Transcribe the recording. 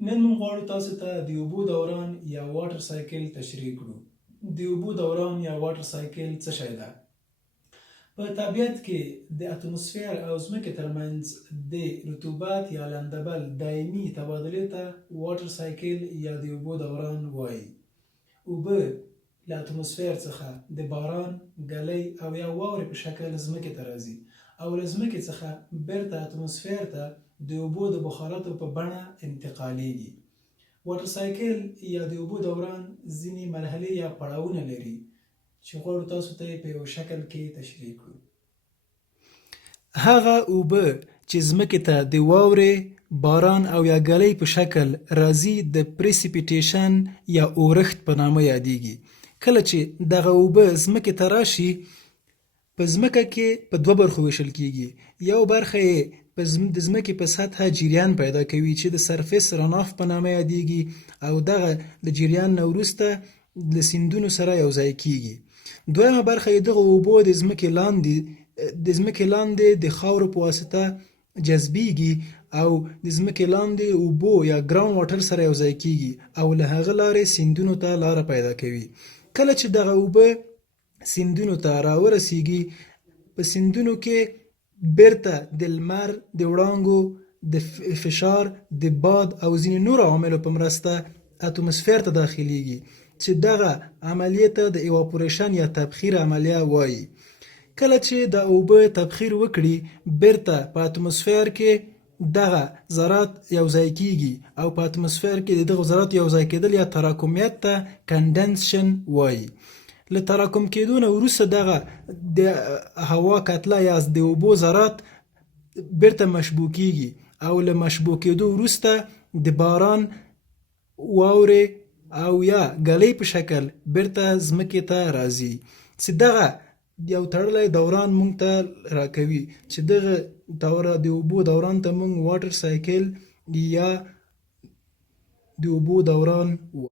نن موږ غواړو تاسو ته د اوبو دوران یا واټر سایکل تشریح کړو. د اوبو دوران یا واټر سایکل څه شی ده؟ په طبیعت کې د اتموسفیر او ځمکې ترمنځ د رطوبت یا لندبل دایمي تبادلې ته واټر سایکل یا د اوبو دوران وایي. اوبه له اتموسفیر څخه د باران، ګلۍ او یا واورې په شکل ځمکې ته راځي او له ځمکې څخه بیرته اتموسفیر ته د اوبو د بخاراتو په بڼه انتقالیږي. واټر سایکل یا د اوبو دوران ځینې مرحلې یا پړاوونه لري چې غواړو تاسو ته یې په یو شکل کې تشریح کړو. هغه اوبه چې ځمکې ته د واورې، باران او یا ګلۍ په شکل راځي د پریسیپیټیشن یا اورښت په نامه یادیږي. کله چې دغه اوبه ځمکې ته راشي، په ځمکه کې په دوه برخو ویشل کیږي. یو برخه یې د ځمکې په سطحه جریان پیدا کوي چې د سرفیس رناف په نامه یادیږي او دغه د جریان نه وروسته له سیندونو سره یوځای کیږي. دویمه برخه یې دغه اوبو د ځمکې لاندې د خاورو په واسطه جذبیږي او د ځمکې لاندې اوبو یا ګراوند واټر سره یوځای کیږي او له هغه لارې سیندونو ته لاره پیدا کوي. کله چې دغه اوبه سیندونو ته راورسیږي، په سیندونو کې بیرته د لمر د وړانګو د فشار، د باد او ځینې نورو عواملو په مرسته اتموسفیر ته داخلیږي چې دغه عملیې ته د ایواپوریشن یا تبخیر عملیه وایي. کله چې د اوبه تبخیر وکړي، بیرته په اتموسفیر کې دغه ذرات یوځای کیږي او په اتموسفیر کې د دغه ذراتو یوځای کېدل یا تراکمیت ته کندنسشن وایي. له تراکم کېدو نه وروسته دغه د هوا کتله یا د اوبو ذرات بیرته مشبوع کیږي او له مشبوع کېدو وروسته د باران، واورې او یا ګلۍ په شکل بیرته ځمکې ته راځي چې دغه یو تړلی دوران مونږ ته راکوي چې دغه د اوبو دوران ته مونږ واټر سایکل یا د اوبو دوران